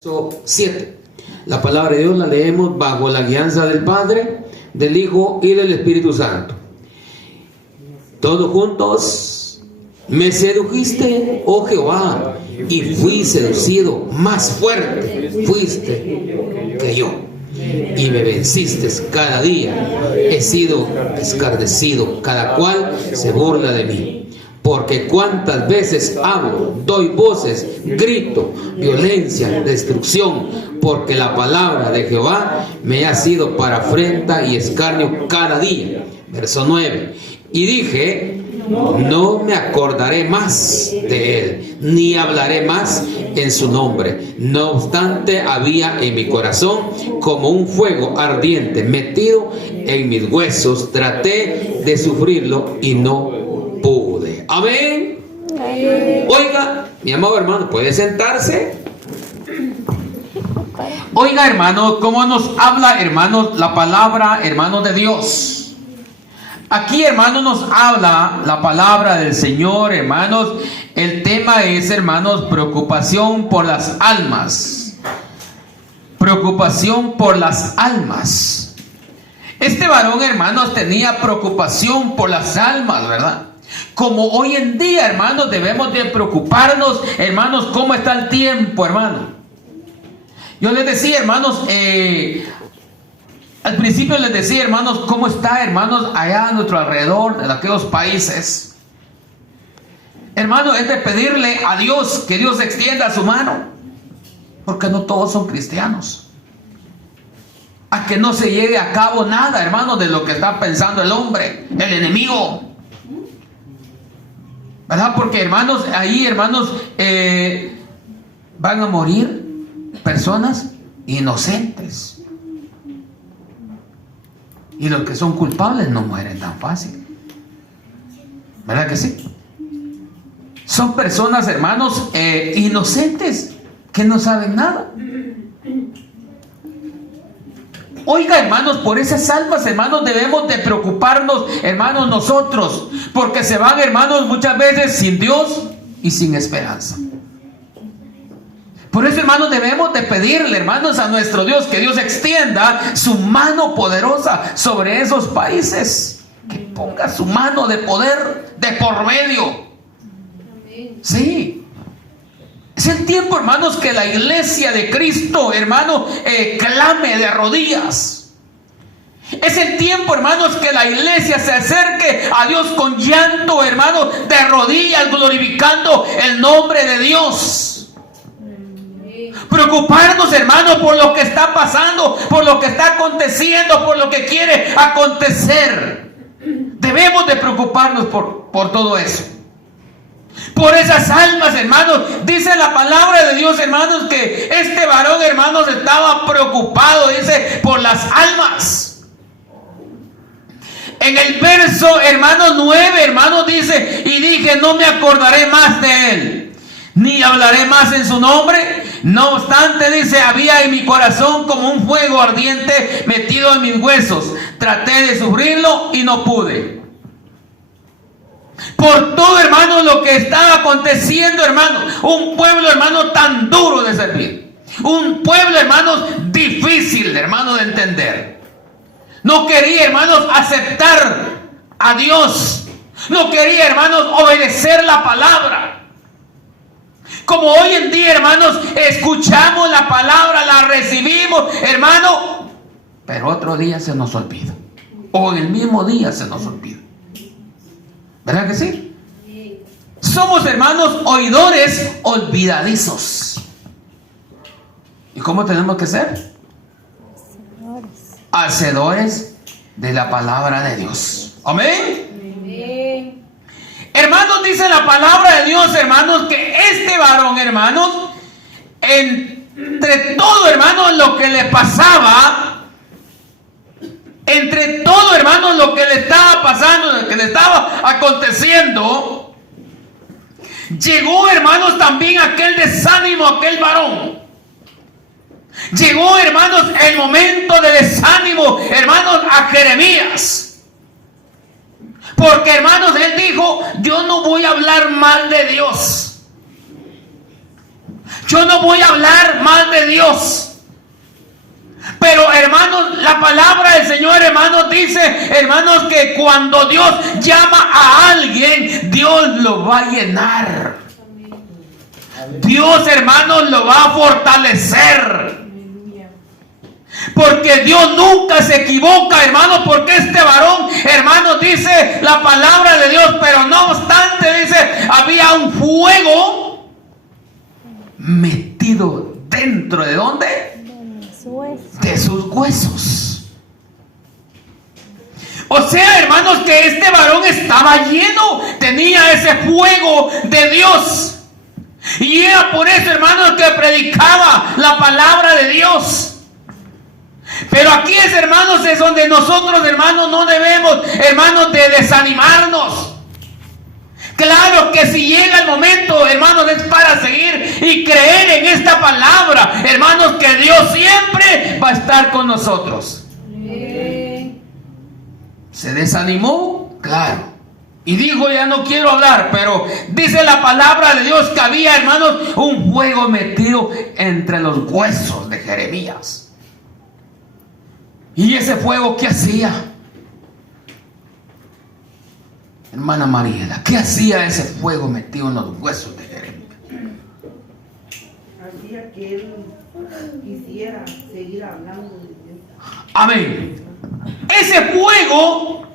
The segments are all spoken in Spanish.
7. La palabra de Dios la leemos bajo la guianza del Padre, del Hijo y del Espíritu Santo. Todos juntos. Me sedujiste, oh Jehová, y fui seducido, más fuerte fuiste que yo, y me venciste cada día. He sido escarnecido, cada cual se burla de mí. Porque cuántas veces hablo, doy voces, grito, violencia, destrucción, porque la palabra de Jehová me ha sido para afrenta y escarnio cada día. Verso 9. Y dije, no me acordaré más de él, ni hablaré más en su nombre. No obstante, había en mi corazón como un fuego ardiente metido en mis huesos. Traté de sufrirlo y no pude. Amén. Oiga, mi amado hermano, ¿puede sentarse? Oiga, hermano, ¿cómo nos habla, hermanos, la palabra, hermanos, de Dios? Aquí, hermanos, nos habla la palabra del Señor, hermanos. El tema es, hermanos, preocupación por las almas. Preocupación por las almas. Este varón, hermanos, tenía preocupación por las almas, ¿verdad? Como hoy en día, hermanos, debemos de preocuparnos, hermanos, ¿cómo está el tiempo, hermano? Yo les decía, hermanos, al principio les decía, hermanos, ¿cómo está, hermanos, allá a nuestro alrededor, en aquellos países? Hermano, es de pedirle a Dios que Dios extienda su mano, porque no todos son cristianos. A que no se lleve a cabo nada, hermanos, de lo que está pensando el hombre, el enemigo. ¿Verdad? Porque, hermanos, ahí, hermanos, van a morir personas inocentes. Y los que son culpables no mueren tan fácil. ¿Verdad que sí? Son personas, hermanos, inocentes, que no saben nada. Oiga, hermanos, por esas almas, hermanos, debemos de preocuparnos, hermanos, nosotros. Porque se van, hermanos, muchas veces sin Dios y sin esperanza. Por eso, hermanos, debemos de pedirle, hermanos, a nuestro Dios que Dios extienda su mano poderosa sobre esos países. Que ponga su mano de poder de por medio. Sí. Es el tiempo, hermanos, que la iglesia de Cristo, hermanos, clame de rodillas. Es el tiempo, hermanos, que la iglesia se acerque a Dios con llanto, hermanos, de rodillas, glorificando el nombre de Dios. Preocuparnos, hermanos, por lo que está pasando, por lo que está aconteciendo, por lo que quiere acontecer. Debemos de preocuparnos por todo eso. Por esas almas, hermanos. Dice la palabra de Dios, hermanos, que este varón, hermanos, estaba preocupado, dice, por las almas. En el verso, hermanos, 9, hermanos, dice, y dije, no me acordaré más de él, ni hablaré más en su nombre. No obstante, dice, había en mi corazón como un fuego ardiente metido en mis huesos. Traté de sufrirlo y no pude. Por todo, hermano, lo que estaba aconteciendo, hermano, un pueblo, hermano, tan duro de servir, un pueblo, hermanos, difícil, hermano, de entender. No quería, hermanos, aceptar a Dios. No quería, hermanos, obedecer la palabra. Como hoy en día, hermanos, escuchamos la palabra, la recibimos, hermano, pero otro día se nos olvida, o en el mismo día se nos olvida. ¿Verdad que sí? Somos, hermanos, oidores olvidadizos. ¿Y cómo tenemos que ser? Hacedores de la palabra de Dios. Amén. Hermanos, dice la palabra de Dios, hermanos, que este varón, hermanos, entre todo, hermanos, lo que le pasaba, entre todo, hermanos, lo que le estaba pasando, lo que le estaba aconteciendo, llegó, hermanos, también aquel desánimo, aquel varón. Llegó, hermanos, el momento de desánimo, hermanos, a Jeremías. Porque, hermanos, él dijo, yo no voy a hablar mal de Dios. Yo no voy a hablar mal de Dios. Pero hermanos, la palabra del Señor, hermanos, dice, hermanos, que cuando Dios llama a alguien, Dios lo va a llenar. Dios, hermanos, lo va a fortalecer. Porque Dios nunca se equivoca, hermanos, porque este varón, hermanos, dice la palabra de Dios, pero no obstante, dice, había un fuego metido dentro de ¿dónde? De sus huesos. O sea, hermanos, que este varón estaba lleno, tenía ese fuego de Dios. Y era por eso, hermanos, que predicaba la palabra de Dios. Pero aquí es, hermanos, es donde nosotros, hermanos, no debemos, hermanos, de desanimarnos. Claro que si llega el momento, hermanos, es para seguir y creer en esta palabra, hermanos, que Dios siempre va a estar con nosotros. ¿Se desanimó? Claro. Y dijo, ya no quiero hablar, pero dice la palabra de Dios que había, hermanos, un fuego metido entre los huesos de Jeremías. ¿Y ese fuego qué hacía? Hermana Mariela, ¿qué hacía ese fuego metido en los huesos de Jeremías? Hacía que él quisiera seguir hablando de Dios. Amén. Ese fuego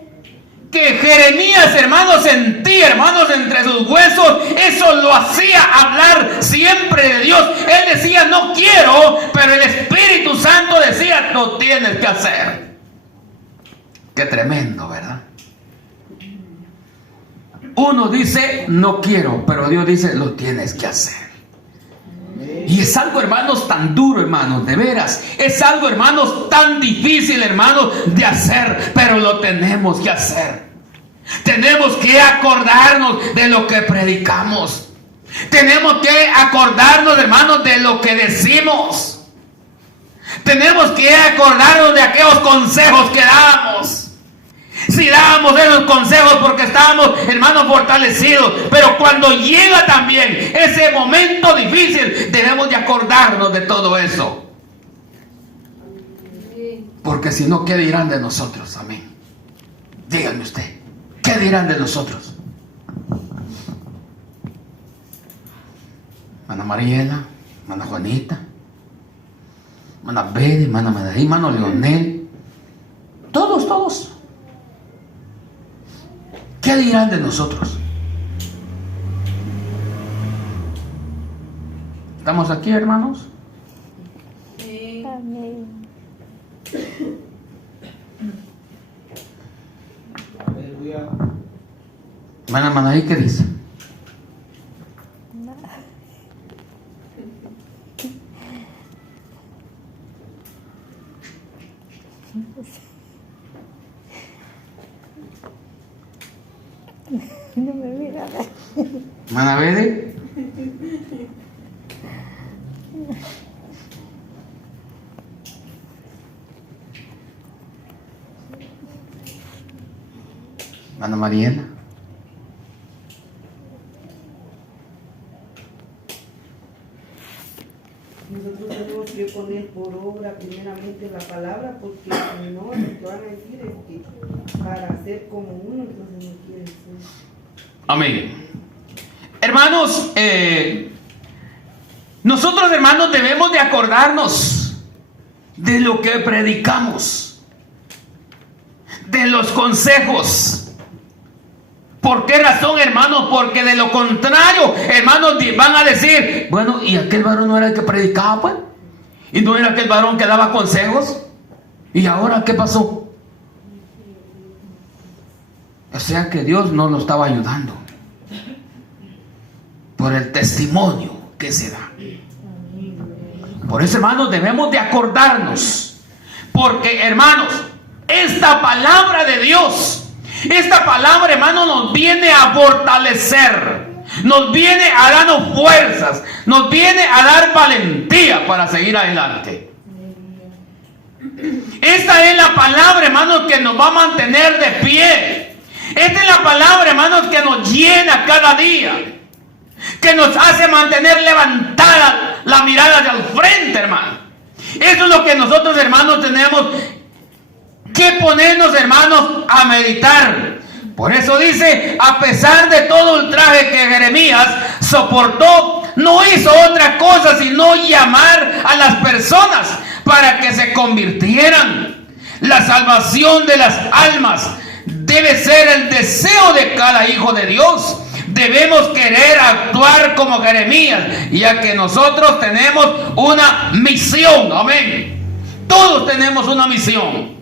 que Jeremías, hermanos, sentía, hermanos, entre sus huesos, eso lo hacía hablar siempre de Dios. Él decía, no quiero, pero el Espíritu Santo decía, lo tienes que hacer. Qué tremendo, ¿verdad? Uno dice, no quiero, pero Dios dice, lo tienes que hacer. Y es algo, hermanos, tan duro, hermanos, de veras. Es algo, hermanos, tan difícil, hermanos, de hacer, pero lo tenemos que hacer. Tenemos que acordarnos de lo que predicamos. Tenemos que acordarnos, hermanos, de lo que decimos. Tenemos que acordarnos de aquellos consejos que damos. Si dábamos esos consejos porque estábamos, hermanos, fortalecidos, pero cuando llega también ese momento difícil, debemos de acordarnos de todo eso. Porque si no, ¿qué dirán de nosotros? Amén. Díganme usted, ¿qué dirán de nosotros? Hermana Mariela, hermana Juanita, hermana Betty, hermana Madarí, hermano Leonel, todos. ¿Qué dirán de nosotros? ¿Estamos aquí, hermanos? Amén. Hermana Manaí, ¿qué dice? No me mira. Hermana Betty. Hermana Mariela. Nosotros tenemos que poner por obra primeramente la palabra, porque si no, lo que van a decir es que para ser como uno, entonces no quieren ser. Amén. Hermanos, nosotros, hermanos, debemos de acordarnos de lo que predicamos, de los consejos. ¿Por qué razón, hermanos? Porque de lo contrario, hermanos, van a decir, bueno, ¿y aquel varón no era el que predicaba, pues? ¿Y no era aquel varón que daba consejos? ¿Y ahora qué pasó? O sea que Dios no lo estaba ayudando por el testimonio que se da. Por eso, hermanos, debemos de acordarnos, porque, hermanos, esta palabra de Dios, esta palabra, hermanos, nos viene a fortalecer, nos viene a darnos fuerzas, nos viene a dar valentía para seguir adelante. Esta es la palabra, hermanos, que nos va a mantener de pie. Esta es la palabra, hermanos, que nos llena cada día. que nos hace mantener levantada la mirada hacia el frente, hermano. Eso es lo que nosotros, hermanos, tenemos que ponernos, hermanos, a meditar. Por eso dice, a pesar de todo el traje que Jeremías soportó, no hizo otra cosa sino llamar a las personas para que se convirtieran. La salvación de las almas debe ser el deseo de cada hijo de Dios. Debemos querer actuar como Jeremías, ya que nosotros tenemos una misión. Amén. Todos tenemos una misión.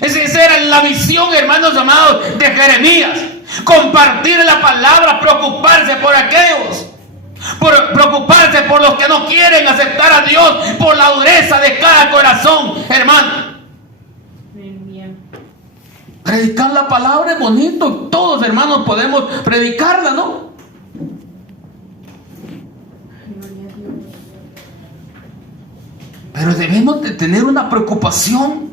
Esa era la misión, hermanos amados, de Jeremías. Compartir la palabra, preocuparse por aquellos, preocuparse por los que no quieren aceptar a Dios, por la dureza de cada corazón, hermano. Predicar la palabra es bonito. Todos, hermanos, podemos predicarla, ¿no? Pero debemos de tener una preocupación.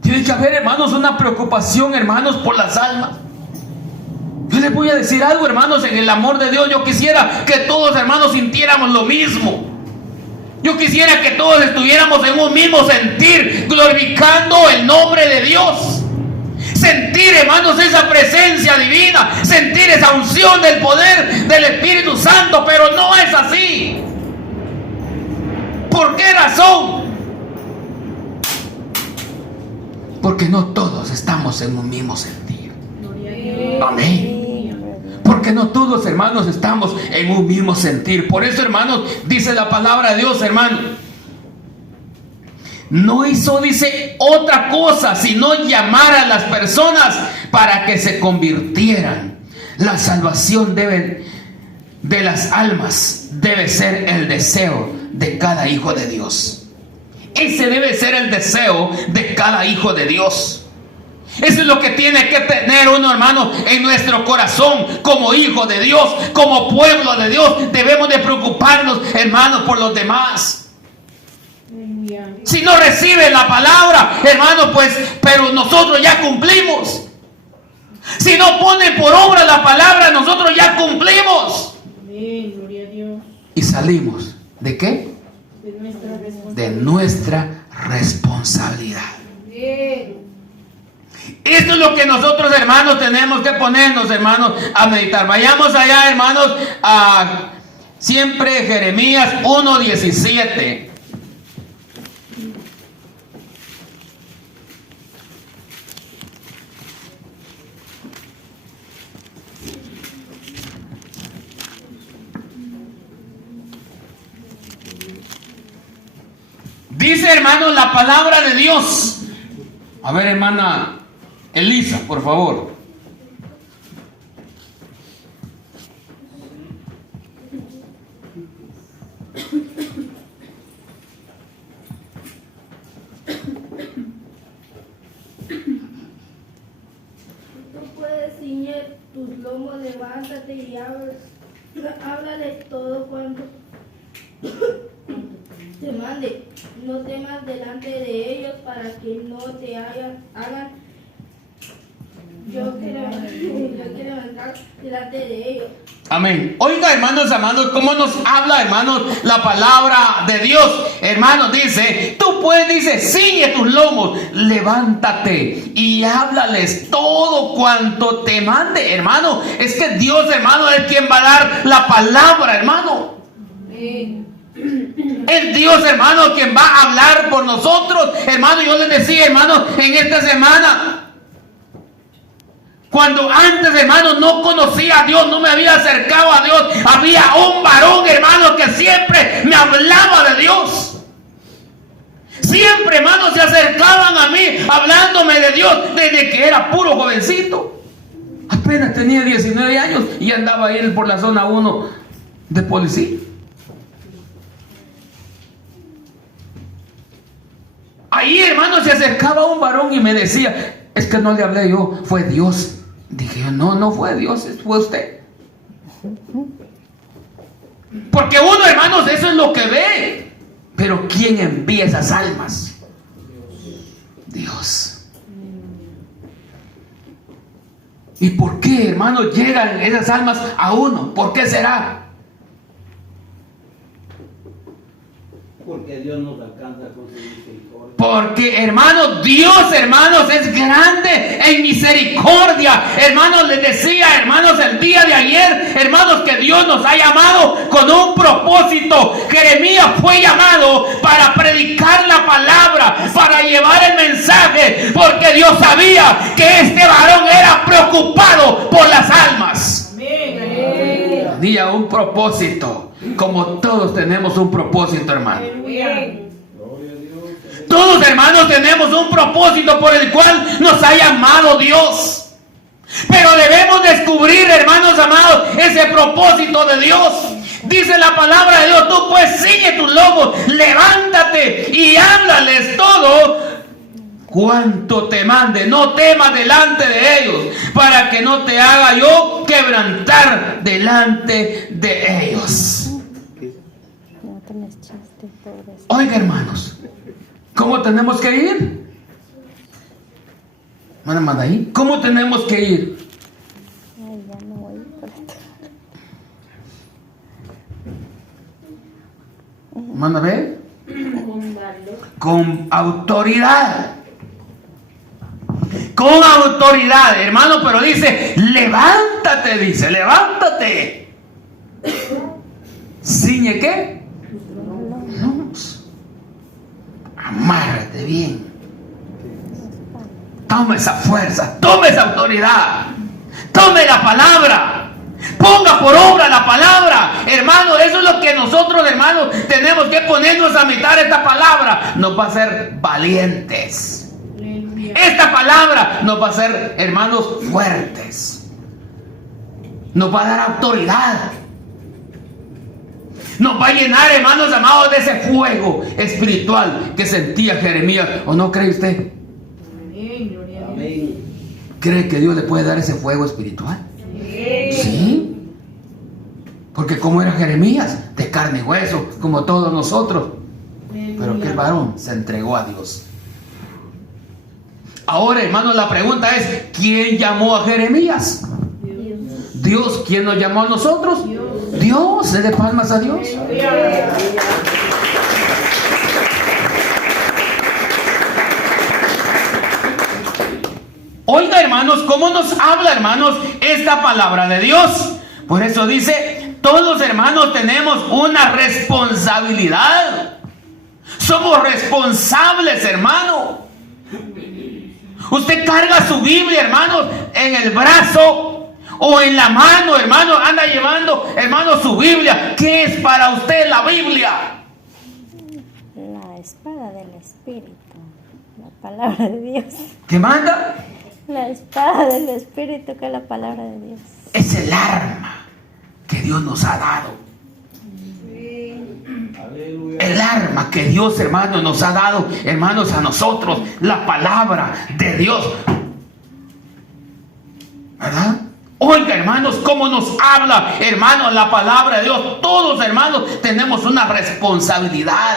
Tiene que haber, hermanos, una preocupación, hermanos, por las almas. Yo les voy a decir algo, hermanos, en el amor de Dios. Yo quisiera que todos, hermanos, sintiéramos lo mismo. Yo quisiera que todos estuviéramos en un mismo sentir, glorificando el nombre de Dios. Sentir, hermanos, esa presencia divina, sentir esa unción del poder del Espíritu Santo, pero no es así. ¿Por qué razón? Porque no todos estamos en un mismo sentir. Amén. Porque no todos, hermanos, estamos en un mismo sentir. Por eso, hermanos, dice la palabra de Dios, hermano, no hizo, dice, otra cosa sino llamar a las personas para que se convirtieran. La salvación de las almas debe ser el deseo de cada hijo de Dios. Ese debe ser el deseo de cada hijo de Dios. Eso es lo que tiene que tener uno, hermano, en nuestro corazón como hijo de Dios, como pueblo de Dios. Debemos de preocuparnos, hermanos, por los demás. Si no reciben la palabra, hermano, pues, pero nosotros ya cumplimos. Si no ponen por obra la palabra, nosotros ya cumplimos. Amén, gloria a Dios. Y salimos, ¿de qué? De nuestra responsabilidad. Bien. Esto es lo que nosotros, hermanos, tenemos que ponernos, hermanos, a meditar. Vayamos allá, hermanos, a siempre Jeremías 1:17. Dice, hermanos, la palabra de Dios. A ver, hermana Elisa, por favor. Tú puedes ciñer tus lomos, levántate y háblale todo cuanto te mande. No temas delante de ellos para que no te hagan. Yo quiero levantar delante de ellos. Amén. Oiga, hermanos amados, cómo nos habla, hermanos, la palabra de Dios. Hermanos, dice, tú puedes, dice, ciñe tus lomos, levántate y háblales todo cuanto te mande, hermano. Es que Dios, hermano, es quien va a dar la palabra, hermano. Es Dios, hermano, quien va a hablar por nosotros. Hermano, yo les decía, hermano, en esta semana, cuando antes, hermano, no conocía a Dios, no me había acercado a Dios, había un varón, hermano, que siempre me hablaba de Dios. Siempre, hermano, se acercaban a mí hablándome de Dios desde que era puro jovencito. Apenas tenía 19 años y andaba ahí por la zona 1 de policía. Ahí, hermano, se acercaba un varón y me decía, es que no le hablé yo, fue Dios. Dije yo, no fue Dios, fue usted. Porque uno, hermanos, eso es lo que ve. Pero ¿quién envía esas almas? Dios. ¿Y por qué, hermanos, llegan esas almas a uno? ¿Por qué será? Porque Dios nos alcanza con su misericordia. Porque, hermanos, Dios, hermanos, es grande en misericordia. Hermanos, les decía, hermanos, el día de ayer, hermanos, que Dios nos ha llamado con un propósito. Jeremías fue llamado para predicar la palabra, para llevar el mensaje, porque Dios sabía que este varón era preocupado por las almas. Tenía un propósito. Como todos tenemos un propósito, hermano. Todos, hermanos, tenemos un propósito por el cual nos ha llamado Dios. Pero debemos descubrir, hermanos amados, ese propósito de Dios. Dice la palabra de Dios: tú pues ciñe tus lomos, levántate y háblales todo cuanto te mande. No temas delante de ellos, para que no te haga yo quebrantar delante de ellos. Oiga, hermanos, ¿cómo tenemos que ir? Manda ahí. ¿Cómo tenemos que ir? Manda a ver. Con autoridad. Con autoridad, hermano, pero dice: levántate, dice, levántate. ¿Ciñe qué? Lomos. Amárrate bien. Tome esa fuerza, tome esa autoridad, tome la palabra, ponga por obra la palabra, hermano. Eso es lo que nosotros, hermanos, tenemos que ponernos a meditar. Esta palabra nos va a hacer valientes. Esta palabra nos va a hacer, hermanos, fuertes. Nos va a dar autoridad. Nos va a llenar, hermanos amados, de ese fuego espiritual que sentía Jeremías. ¿O no cree usted? Amén. ¿Cree que Dios le puede dar ese fuego espiritual? Sí. Porque como era Jeremías, de carne y hueso, como todos nosotros. Pero aquel varón se entregó a Dios. Ahora, hermanos, la pregunta es: ¿quién llamó a Jeremías? Dios. ¿Quién nos llamó a nosotros? Dios. Le dé palmas a Dios. Oiga, hermanos, ¿cómo nos habla, hermanos, esta palabra de Dios? Por eso dice: todos, hermanos, tenemos una responsabilidad. Somos responsables, hermano. Usted carga su Biblia, hermanos, en el brazo o en la mano, hermano. Anda llevando, hermano, su Biblia. ¿Qué es para usted la Biblia? La espada del Espíritu, la palabra de Dios. ¿Qué manda? La espada del Espíritu, que es la palabra de Dios. Es el arma que Dios nos ha dado. El arma que Dios, hermanos, nos ha dado, hermanos, a nosotros. La palabra de Dios. ¿Verdad? Oiga, hermanos, cómo nos habla, hermanos, la palabra de Dios. Todos, hermanos, tenemos una responsabilidad.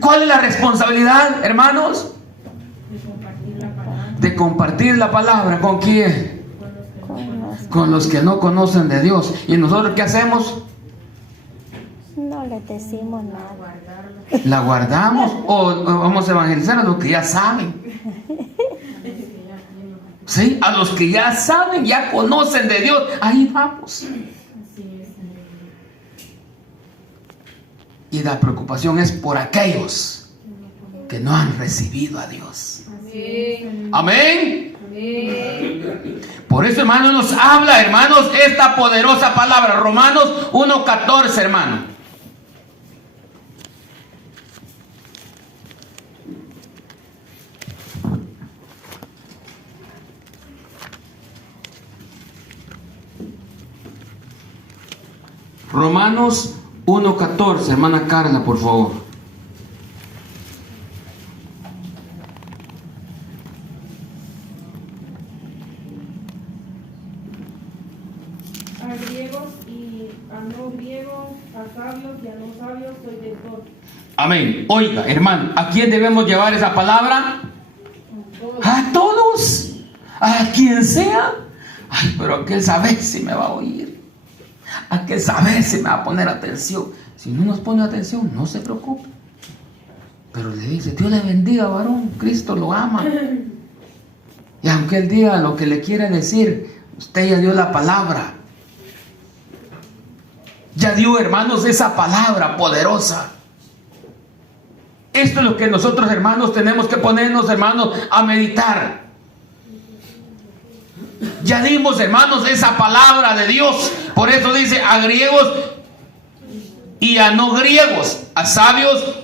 ¿Cuál es la responsabilidad, hermanos? De compartir la palabra. ¿Con quién? Con los que no conocen de Dios. ¿Y nosotros qué hacemos? No les decimos nada. ¿La guardamos o vamos a evangelizar a los que ya saben? ¿Sí? A los que ya saben, ya conocen de Dios, ahí vamos. Y la preocupación es por aquellos que no han recibido a Dios. Amén. Por eso, hermanos, nos habla, hermanos, esta poderosa palabra. Romanos 1:14, hermano. Romanos 1:14, hermana Carla, por favor. A griegos y a no griegos, a sabios y a no sabios soy de todo. Amén. Oiga, hermano, ¿a quién debemos llevar esa palabra? A todos. a quien sea. Ay, pero aquel sabe si me va a oír. Aquel sabe si me va a poner atención. Si no nos pone atención, no se preocupe. Pero le dice, Dios le bendiga, varón, Cristo lo ama. Y aunque él diga lo que le quiere decir, usted ya dio la palabra. Ya dio, hermanos, esa palabra poderosa. Esto es lo que nosotros, hermanos, tenemos que ponernos, hermanos, a meditar. Ya dimos, hermanos, esa palabra de Dios. Por eso dice a griegos y a no griegos, a sabios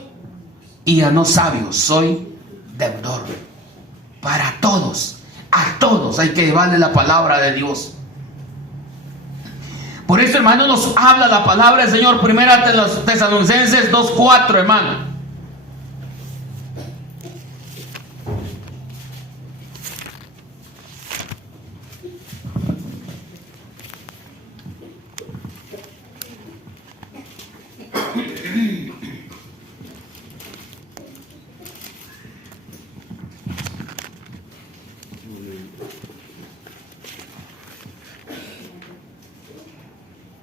y a no sabios, soy deudor. Para todos, a todos hay que llevarle la palabra de Dios. Por eso, hermano, nos habla la palabra del Señor. Primera Tesalonicenses 2:4, hermano.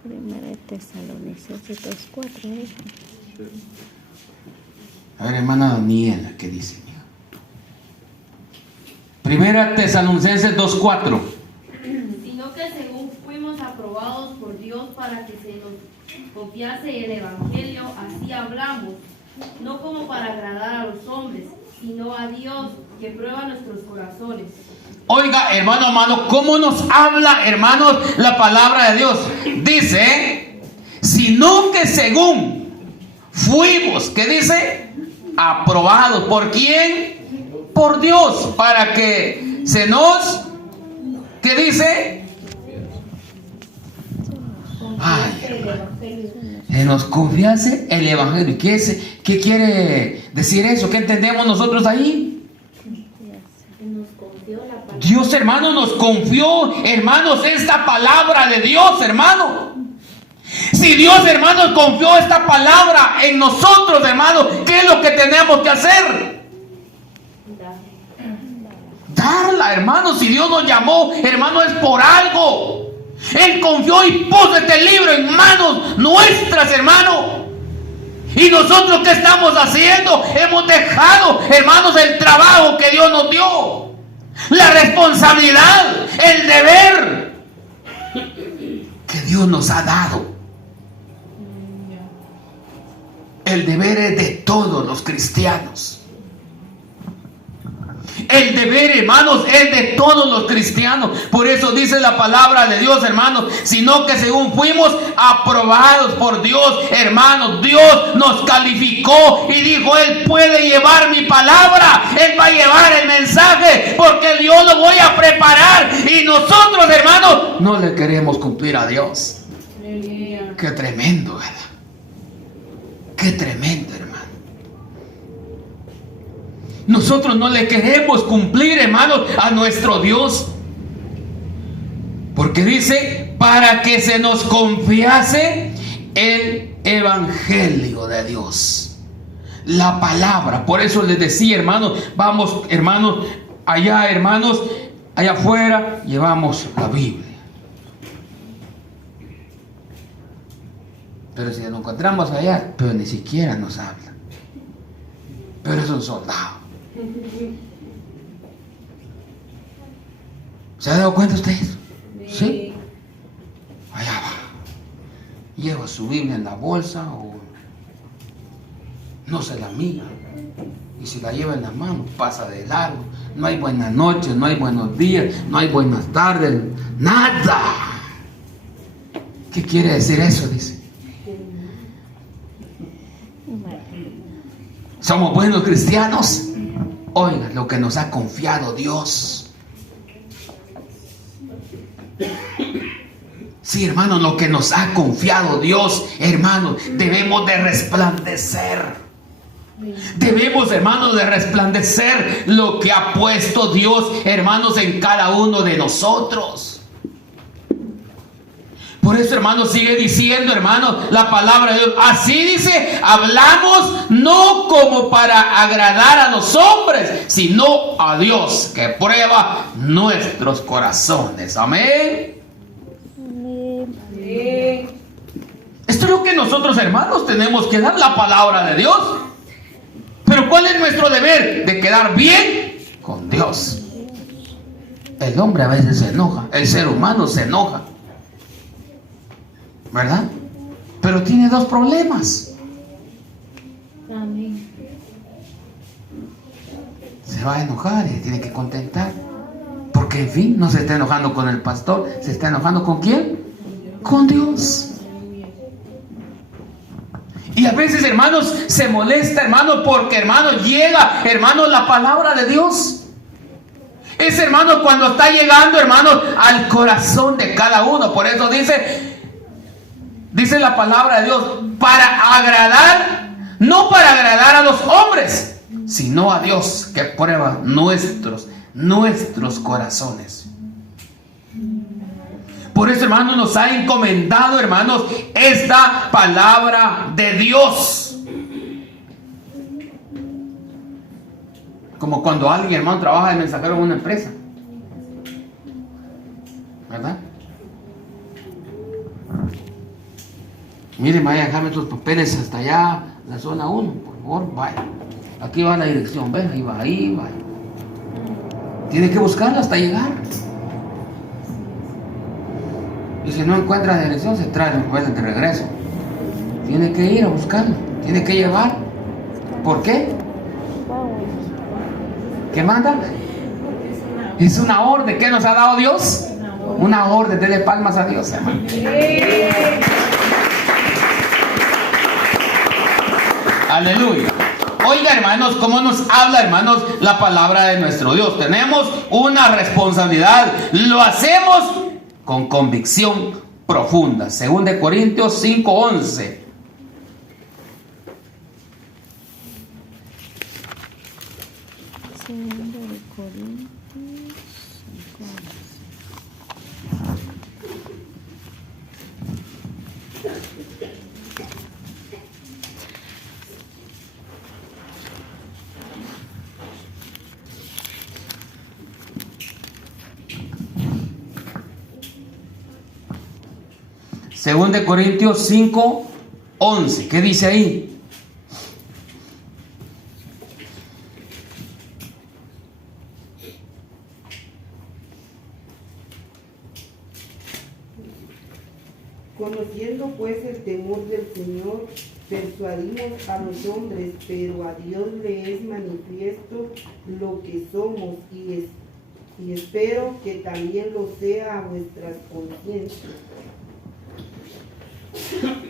Primera de Tesalonicenses 2:4. A ver, hermana Daniela, ¿qué dice? Primera Tesalonicenses 2:4. Sino que según fuimos aprobados por Dios para que se nos confiase el Evangelio, así hablamos, no como para agradar a los hombres, sino a Dios que prueba nuestros corazones. Oiga, hermano, ¿cómo nos habla, hermanos, la palabra de Dios? Dice, sino que según fuimos, ¿qué dice? Aprobados. ¿Por quién? Por Dios, para que se nos, ¿qué dice? Ay, hermano, se nos confiase el Evangelio. ¿Qué quiere decir eso? ¿Qué entendemos nosotros ahí? Dios, hermano, nos confió, hermanos, esta palabra de Dios, hermano. Si Dios, hermanos, confió esta palabra en nosotros, hermanos, ¿qué es lo que tenemos que hacer? Darla, hermanos. Si Dios nos llamó, hermano, es por algo. Él confió y puso este libro en manos nuestras, hermano. Y nosotros, ¿qué estamos haciendo? Hemos dejado, hermanos, el trabajo que Dios nos dio. La responsabilidad, el deber que Dios nos ha dado. El deber es de todos los cristianos. El deber, hermanos, es de todos los cristianos. Por eso dice la palabra de Dios, hermanos, sino que según fuimos aprobados por Dios, hermanos, Dios nos calificó y dijo, Él puede llevar mi palabra, Él va a llevar el mensaje, porque yo lo voy a preparar. Y nosotros, hermanos, no le queremos cumplir a Dios. Qué tremendo, ¿verdad? Qué tremendo, hermano. Nosotros no le queremos cumplir, hermanos, a nuestro Dios. Porque dice, para que se nos confiase el Evangelio de Dios. La palabra. Por eso les decía, hermanos, vamos, hermanos, allá, hermanos, allá afuera, llevamos la Biblia. Pero si nos encontramos allá, pero ni siquiera nos habla. Pero es un soldado. ¿Se ha dado cuenta usted? ¿Sí? Allá va. Lleva su Biblia en la bolsa o no se la mira. Y si la lleva en la mano, pasa de largo. No hay buenas noches, no hay buenos días, no hay buenas tardes, nada. ¿Qué quiere decir eso? Dice. ¿Somos buenos cristianos? Oiga, lo que nos ha confiado Dios. Sí, hermano, lo que nos ha confiado Dios, hermano, debemos de resplandecer. Debemos, hermanos, de resplandecer lo que ha puesto Dios, hermanos, en cada uno de nosotros. Por eso, hermanos, sigue diciendo, hermanos, la palabra de Dios. Así dice, hablamos no como para agradar a los hombres, sino a Dios, que prueba nuestros corazones. Amén. Esto es lo que nosotros, hermanos, tenemos que dar, la palabra de Dios. Pero ¿cuál es nuestro deber? De quedar bien con Dios. El hombre a veces se enoja, el ser humano se enoja, ¿verdad? Pero tiene dos problemas. Amén. Se va a enojar y tiene que contentar. Porque, en fin, no se está enojando con el pastor, se está enojando ¿con quién? Con Dios. Y a veces, hermanos, se molesta, hermanos, porque, hermanos, llega, hermanos, la palabra de Dios. Es, hermanos, cuando está llegando, hermanos, al corazón de cada uno. Por eso dice la palabra de Dios, para agradar, no para agradar a los hombres, sino a Dios, que prueba nuestros corazones. Por eso, hermanos, nos ha encomendado, hermanos, esta palabra de Dios. Como cuando alguien, hermano, trabaja de mensajero en una empresa, ¿verdad? Mire, vaya, déjame tus papeles hasta allá, la zona 1, por favor, vaya. Aquí va la dirección, ven, ahí va. Tiene que buscarla hasta llegar. Y si no encuentra la dirección, se trae el juez de regreso. Tiene que ir a buscarlo, tiene que llevar. ¿Por qué? ¿Qué manda? Es una orden. ¿Qué nos ha dado Dios? Una orden. Dele palmas a Dios, hermano. Aleluya. Oiga, hermanos, cómo nos habla, hermanos, la palabra de nuestro Dios. Tenemos una responsabilidad. Lo hacemos con convicción profunda. 2 Corintios 5:11. Segundo de Corintios 2 Corintios 5:11. ¿Qué dice ahí? Conociendo pues el temor del Señor, persuadimos a los hombres, pero a Dios le es manifiesto lo que somos, y espero que también lo sea a vuestras conciencias.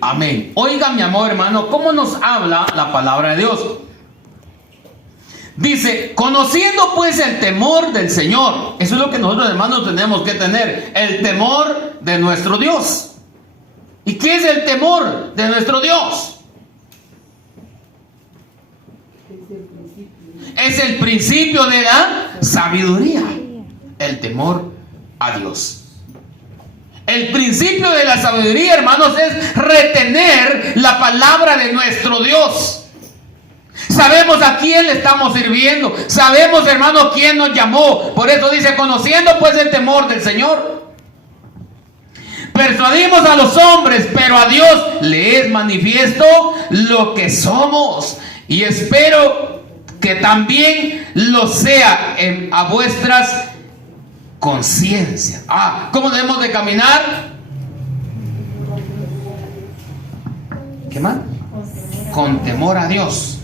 Amén. Oiga, mi amor hermano, ¿cómo nos habla la palabra de Dios? Dice, conociendo pues el temor del Señor. Eso es lo que nosotros, hermanos, tenemos que tener. El temor de nuestro Dios. ¿Y qué es el temor de nuestro Dios? Es el principio de la sabiduría. El temor a Dios. El principio de la sabiduría, hermanos, es retener la palabra de nuestro Dios. Sabemos a quién le estamos sirviendo. Sabemos, hermanos, quién nos llamó. Por eso dice, conociendo pues el temor del Señor. Persuadimos a los hombres, pero a Dios le es manifiesto lo que somos. Y espero que también lo sea a vuestras conciencias. ¿Cómo debemos de caminar? ¿Qué más? Con temor a Dios.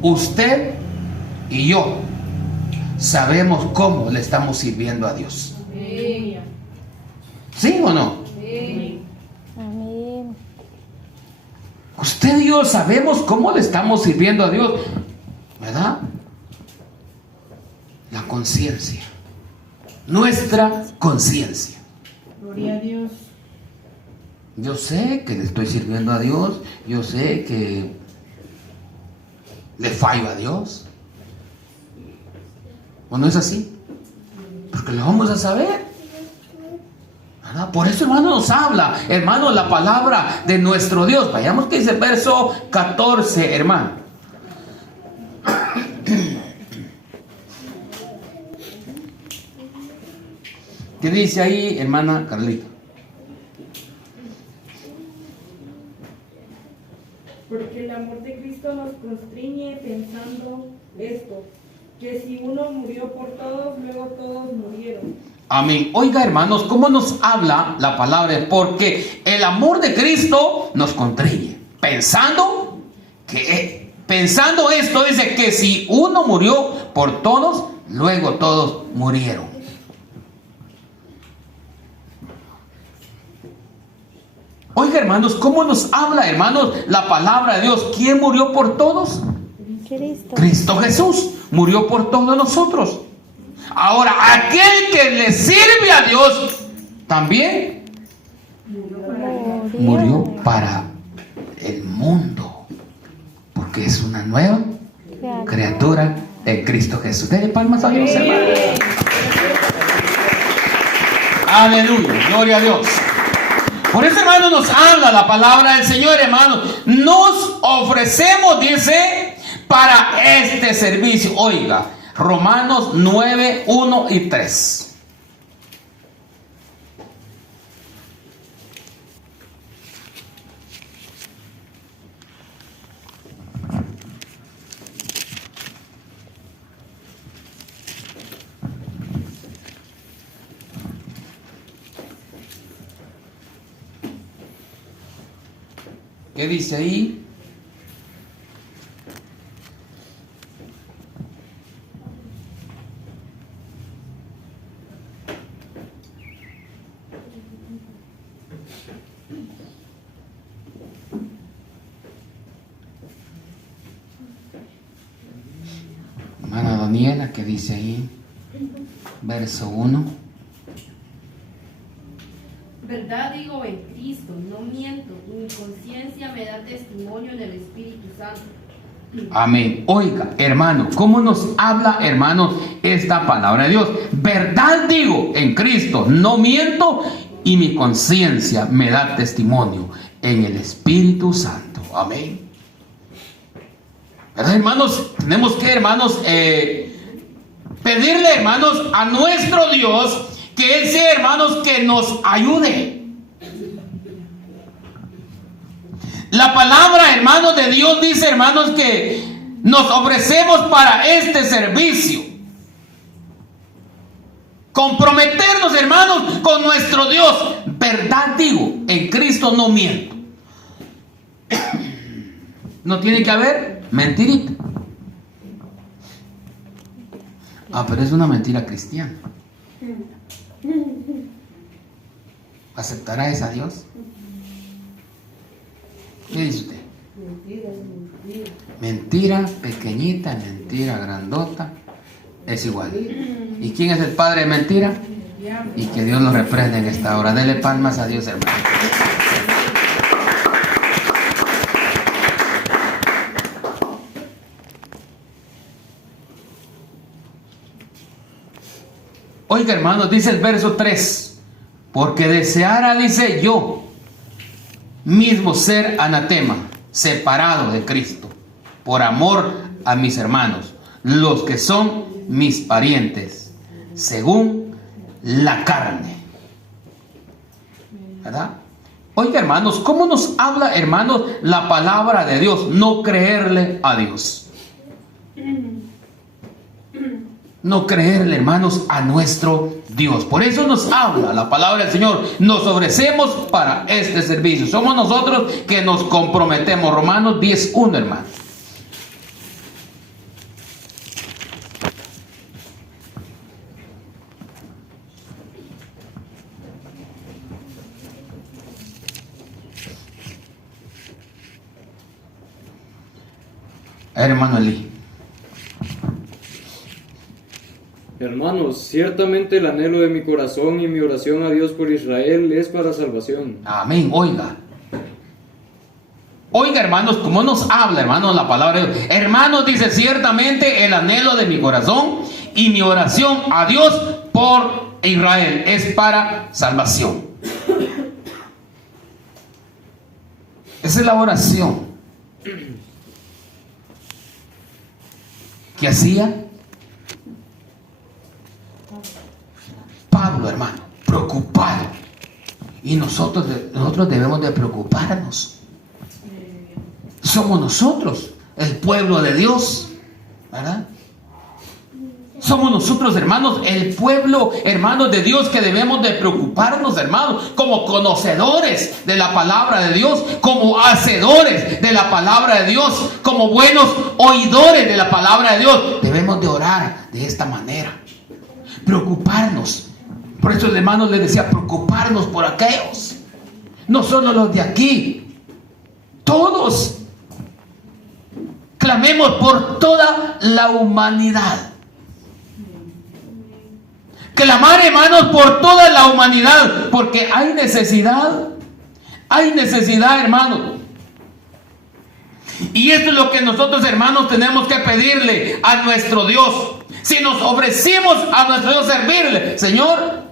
Usted y yo sabemos cómo le estamos sirviendo a Dios. ¿Sí o no? Amén. Usted y yo sabemos cómo le estamos sirviendo a Dios, ¿verdad? La conciencia. Nuestra conciencia. Gloria a Dios. Yo sé que le estoy sirviendo a Dios. Yo sé que le fallo a Dios. ¿O no es así? Porque lo vamos a saber, Por eso, hermano, nos habla, hermano, la palabra de nuestro Dios. Vayamos que dice el verso 14, hermano. ¿Qué dice ahí, hermana Carlita? Porque el amor de Cristo nos constriñe pensando esto, que si uno murió por todos, luego todos murieron. Amén. Oiga, hermanos, ¿cómo nos habla la palabra? Porque el amor de Cristo nos constriñe. Pensando esto, dice que si uno murió por todos, luego todos murieron. Oiga, hermanos, ¿cómo nos habla, hermanos, la palabra de Dios? ¿Quién murió por todos? Cristo. Cristo Jesús murió por todos nosotros. Ahora, aquel que le sirve a Dios también murió para el mundo, porque es una nueva criatura en Cristo Jesús. Denle palmas a Dios, hermano. Aleluya, gloria a Dios. Por eso, hermano, nos habla la palabra del Señor, hermano. Nos ofrecemos, dice, para este servicio. Oiga, Romanos 9, 1 y 3. ¿Qué dice ahí? Hermana Daniela, ¿qué dice ahí? Verso 1. Verdad digo en Cristo, no miento, y mi conciencia me da testimonio del Espíritu Santo. Amén. Oiga, hermano, ¿cómo nos habla, hermanos, esta palabra de Dios? Verdad digo en Cristo, no miento, y mi conciencia me da testimonio en el Espíritu Santo. Amén. ¿Verdad, hermanos? Tenemos que, hermanos, pedirle, hermanos, a nuestro Dios que Él sea, hermanos, que nos ayude. La palabra, hermanos, de Dios dice, hermanos, que nos ofrecemos para este servicio. Comprometernos, hermanos, con nuestro Dios. Verdad digo, en Cristo no miento. No tiene que haber mentirita. Pero es una mentira cristiana. ¿Aceptará esa Dios? ¿Qué dice usted? Mentira pequeñita, mentira grandota, es igual. ¿Y quién es el padre de mentira? Y que Dios nos reprenda en esta hora. Dele palmas a Dios, hermano. Oiga, hermanos, dice el verso 3, porque deseara, dice, yo mismo ser anatema, separado de Cristo, por amor a mis hermanos, los que son mis parientes, según la carne. ¿Verdad? Oiga, hermanos, ¿cómo nos habla, hermanos, la palabra de Dios? No creerle a Dios. No creerle, hermanos, a nuestro Dios. Por eso nos habla la palabra del Señor. Nos ofrecemos para este servicio. Somos nosotros que nos comprometemos. Romanos 10:1, hermanos. Hermano Eli. Hermanos, ciertamente el anhelo de mi corazón y mi oración a Dios por Israel es para salvación. Amén. Oiga. Oiga, hermanos, ¿cómo nos habla, hermanos, la palabra de Dios? Hermanos, dice, ciertamente el anhelo de mi corazón y mi oración a Dios por Israel es para salvación. Esa es la oración que hacía Pablo, hermano, preocupado. Y nosotros debemos de preocuparnos. Somos nosotros, el pueblo de Dios, ¿verdad? Somos nosotros, hermanos, el pueblo, hermanos de Dios, que debemos de preocuparnos, hermanos, como conocedores de la palabra de Dios, como hacedores de la palabra de Dios, como buenos oidores de la palabra de Dios. Debemos de orar de esta manera, preocuparnos. Por eso, hermanos, les decía, preocuparnos por aquellos, no solo los de aquí, todos. Clamemos por toda la humanidad. Clamar, hermanos, por toda la humanidad, porque hay necesidad, hermanos. Y esto es lo que nosotros, hermanos, tenemos que pedirle a nuestro Dios. Si nos ofrecimos a nuestro Dios servirle, Señor,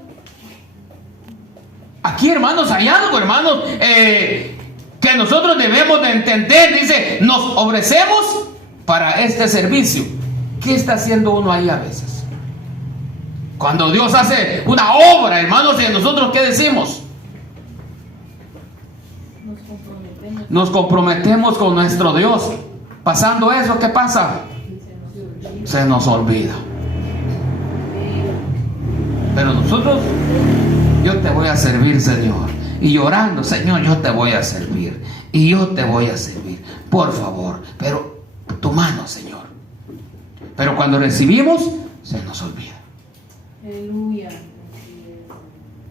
aquí, hermanos, hay algo, hermanos, que nosotros debemos de entender. Dice, nos ofrecemos para este servicio. ¿Qué está haciendo uno ahí a veces? Cuando Dios hace una obra, hermanos, y nosotros, ¿qué decimos? Nos comprometemos con nuestro Dios. Pasando eso, ¿qué pasa? Se nos olvida. Pero nosotros, yo te voy a servir, Señor. Y llorando, Señor, yo te voy a servir. Y yo te voy a servir. Por favor, pero tu mano, Señor. Pero cuando recibimos, se nos olvida. Aleluya.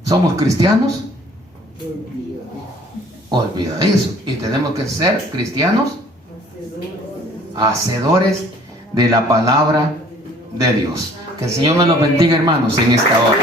¿Somos cristianos? Olvidadizo. Y tenemos que ser cristianos hacedores de la palabra de Dios. Que el Señor me los bendiga, hermanos, en esta hora.